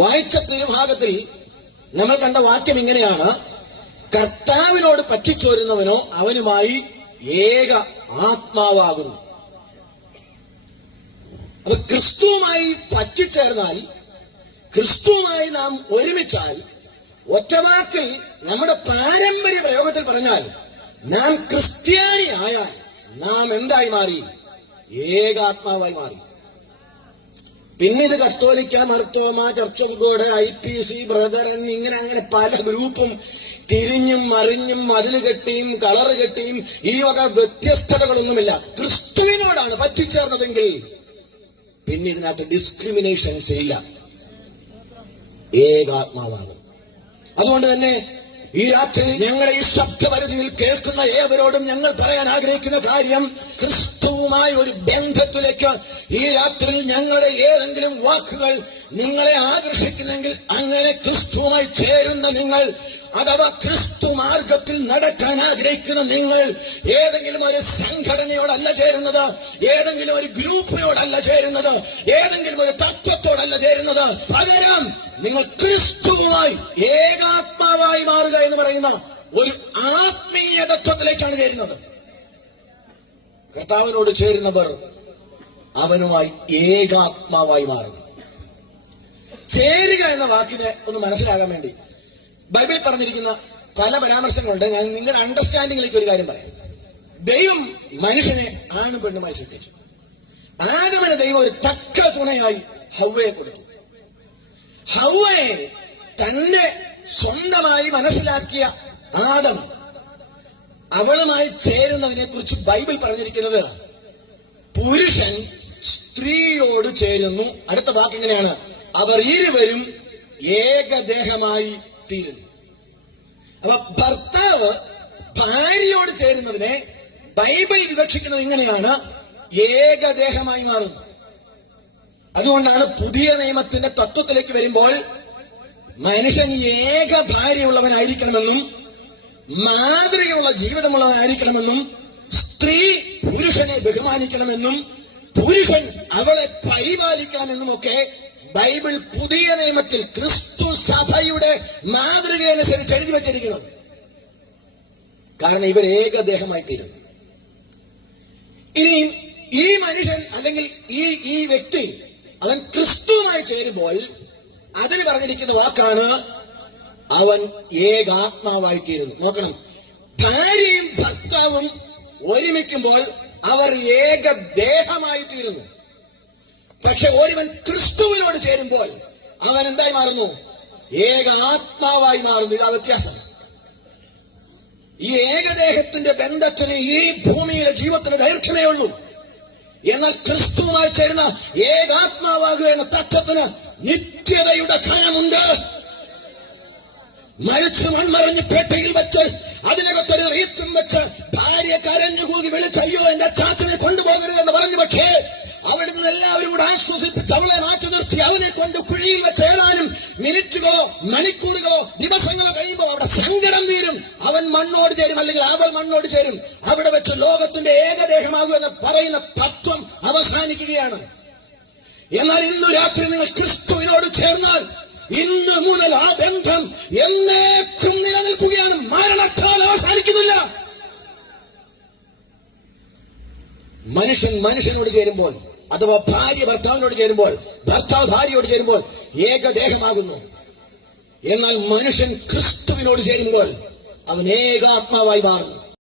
വായിച്ച തിരുഭാഗത്തിൽ നമ്മൾ കണ്ട വാക്യം ഇങ്ങനെയാണ്: കർത്താവിനോട് പറ്റിച്ചോരുന്നവനോ അവനുമായി ഏക ആത്മാവാകുന്നു. അപ്പൊ ക്രിസ്തുവുമായി പറ്റിച്ചേർന്നാൽ, ക്രിസ്തുവുമായി നാം ഒരുമിച്ചാൽ, ഒറ്റവാക്കിൽ നമ്മുടെ പാരമ്പര്യ പ്രയോഗത്തിൽ പറഞ്ഞാൽ, നാം ക്രിസ്ത്യാനിയായാൽ നാം എന്തായി മാറി? ഏകാത്മാവായി മാറി. പിന്നെ ഇത് കത്തോലിക്ക, Mar Thoma, church of God, IPC, brethren, ഇങ്ങനെ അങ്ങനെ പല ഗ്രൂപ്പും തിരിഞ്ഞും മറിഞ്ഞും മതില് കെട്ടിയും കളറ് കെട്ടിയും ഈ വക വ്യത്യസ്തതകളൊന്നുമില്ല. ക്രിസ്തുവിനോടാണ് പറ്റിച്ചേർന്നതെങ്കിൽ പിന്നെ ഇതിനകത്ത് ഡിസ്ക്രിമിനേഷൻസ് ഇല്ല, ഏകാത്മാവാകും. അതുകൊണ്ട് തന്നെ ഈ രാത്രി ഞങ്ങളെ ഈ ശബ്ദപരിധിയിൽ കേൾക്കുന്ന ഏവരോടും ഞങ്ങൾ പറയാൻ ആഗ്രഹിക്കുന്ന കാര്യം, ക്രിസ്തുവുമായി ഒരു ബന്ധത്തിലേക്ക് ഈ രാത്രിയിൽ ഞങ്ങളുടെ ഏതെങ്കിലും വാക്കുകൾ നിങ്ങളെ ആകർഷിക്കുന്നെങ്കിൽ, അങ്ങനെ ക്രിസ്തുവുമായി ചേരുന്ന നിങ്ങൾ, അഥവാ ക്രിസ്തു മാർഗത്തിൽ നടക്കാൻ ആഗ്രഹിക്കുന്ന നിങ്ങൾ, ഏതെങ്കിലും ഒരു സംഘടനയോടല്ല ചേരുന്നത്, ഏതെങ്കിലും ഒരു ഗ്രൂപ്പിനോടല്ല ചേരുന്നത്, ഏതെങ്കിലും ഒരു തത്വത്തോടല്ല ചേരുന്നത്, പകരം നിങ്ങൾ ക്രിസ്തുവുമായി ഏകാത്മാവായി മാറുക എന്ന് പറയുന്ന ഒരു ആത്മീയ തത്വത്തിലേക്കാണ് ചേരുന്നത്. കർത്താവിനോട് ചേരുന്നവർ അവനുമായി ഏകാത്മാവായി മാറുന്നു. ചേരുക എന്ന വാക്കിനെ ഒന്ന് മനസ്സിലാകാൻ വേണ്ടി ബൈബിളിൽ പറഞ്ഞിരിക്കുന്ന പല പരാമർശങ്ങളുണ്ട്. ഞാൻ നിങ്ങളുടെ അണ്ടർസ്റ്റാൻഡിംഗിലേക്ക് ഒരു കാര്യം പറയാം. ദൈവം മനുഷ്യനെ ആണും പെണ്ണുമായി സൃഷ്ടിച്ചു. ആദമിന് ദൈവം ഒരു തക്ക തുണയായി ഹവ്വയെ കൊടുത്തു. ഹവ്വയെ തന്നെ സ്വന്തമായി മനസ്സിലാക്കിയ ആദം അവളുമായി ചേരുന്നതിനെ കുറിച്ച് ബൈബിൾ പറഞ്ഞിരിക്കുന്നത്, പുരുഷൻ സ്ത്രീയോട് ചേരുന്നു. അടുത്ത വാക്ക് ഇങ്ങനെയാണ്: അവർ ഇരുവരും ഏകദേഹമായി തീരുന്നു. അപ്പൊ ഭർത്താവ് ഭാര്യയോട് ചേരുന്നതിനെ ബൈബിൾ വിവക്ഷിക്കുന്നത് ഇങ്ങനെയാണ്: ഏകദേഹമായി മാറുന്നു. അതുകൊണ്ടാണ് പുതിയ നിയമത്തിന്റെ തത്വത്തിലേക്ക് വരുമ്പോൾ മനുഷ്യൻ ഏക ഭാര്യയുള്ളവനായിരിക്കണമെന്നും മാതൃകയുള്ള ജീവിതമുള്ളവനായിരിക്കണമെന്നും സ്ത്രീ പുരുഷനെ ബഹുമാനിക്കണമെന്നും പുരുഷൻ അവളെ പരിപാലിക്കണമെന്നും ഒക്കെ ബൈബിൾ പുതിയ നിയമത്തിൽ ക്രിസ്തു സഭയുടെ മാതൃകയനുസരിച്ച് എഴുതി വച്ചിരിക്കുന്നത്. കാരണം ഇവർ ഏകദേഹമായി തീരും. ഇനി ഈ മനുഷ്യൻ അല്ലെങ്കിൽ ഈ വ്യക്തി അവൻ ക്രിസ്തുവുമായി ചേരുമ്പോൾ അതിന് പറഞ്ഞിരിക്കുന്ന വാക്കാണ് അവൻ ഏകാത്മാവായി തീരുന്നു. നോക്കണം, ഭാര്യയും ഭർത്താവും ഒരുമിക്കുമ്പോൾ അവർ ഏകദേഹമായി തീരുന്നു. പക്ഷെ ഒരുവൻ ക്രിസ്തുവിനോട് ചേരുമ്പോൾ അവൻ എന്തായി മാറുന്നു? ഏകാത്മാവായി മാറുന്നു. ഇതാ വ്യത്യാസം. ഈ ഏകദേഹത്തിന്റെ ബന്ധത്തിന് ഈ ഭൂമിയിലെ ജീവിതത്തിന് ദൈർഘ്യമേ ഉള്ളൂ. എന്നാൽ ക്രിസ്തുവുമായി ചേരുന്ന ഏകാത്മാവാകുക എന്ന തത്വത്തിന് നിത്യതയുടെ ഘനമുണ്ട്. മരിച്ചു മൺമറിഞ്ഞ് പേട്ടയിൽ വെച്ച് അതിനകത്തൊരു റീത്തും വെച്ച് ഭാര്യ കരഞ്ഞുകൂടി വിളിച്ചയ്യോ എന്റെ ചാച്ചനെ കൊണ്ടുപോകരുതെന്ന് പറഞ്ഞു. പക്ഷേ അവിടുന്ന് എല്ലാവരും കൂടെ ആശ്വസിപ്പിച്ച് അവളെ മാറ്റി നിർത്തി അവനെ കൊണ്ട് കുഴിയിൽ വെച്ച് ഏതാനും മിനിറ്റുകളോ മണിക്കൂറുകളോ ദിവസങ്ങളോ കഴിയുമ്പോൾ അവിടെ സങ്കടം തീരും. അവൻ മണ്ണോട് ചേരും, അല്ലെങ്കിൽ അവൾ മണ്ണോട് ചേരും. അവിടെ വെച്ച് ലോകത്തിന്റെ ഏകദേഹമാകും എന്ന് പറയുന്ന തത്വം അവസാനിക്കുകയാണ്. എന്നാൽ ഇന്നു രാത്രി നിങ്ങൾ ക്രിസ്തുവിനോട് ചേർന്നാൽ ഇന്ന് മുതൽ ആ ബന്ധം എന്നേക്കും നിലനിൽക്കുകയാണ്. മരണത്താൽ അവസാനിക്കുന്നില്ല. മനുഷ്യൻ മനുഷ്യനോട് ചേരുമ്പോൾ, അഥവാ ഭാര്യ ഭർത്താവിനോട് ചേരുമ്പോൾ, ഭർത്താവ് ഭാര്യയോട് ചേരുമ്പോൾ ഏകദേഹമാകുന്നു. എന്നാൽ മനുഷ്യൻ ക്രിസ്തുവിനോട് ചേരുമ്പോൾ അവൻ ഏകാത്മാവായി മാറുന്നു.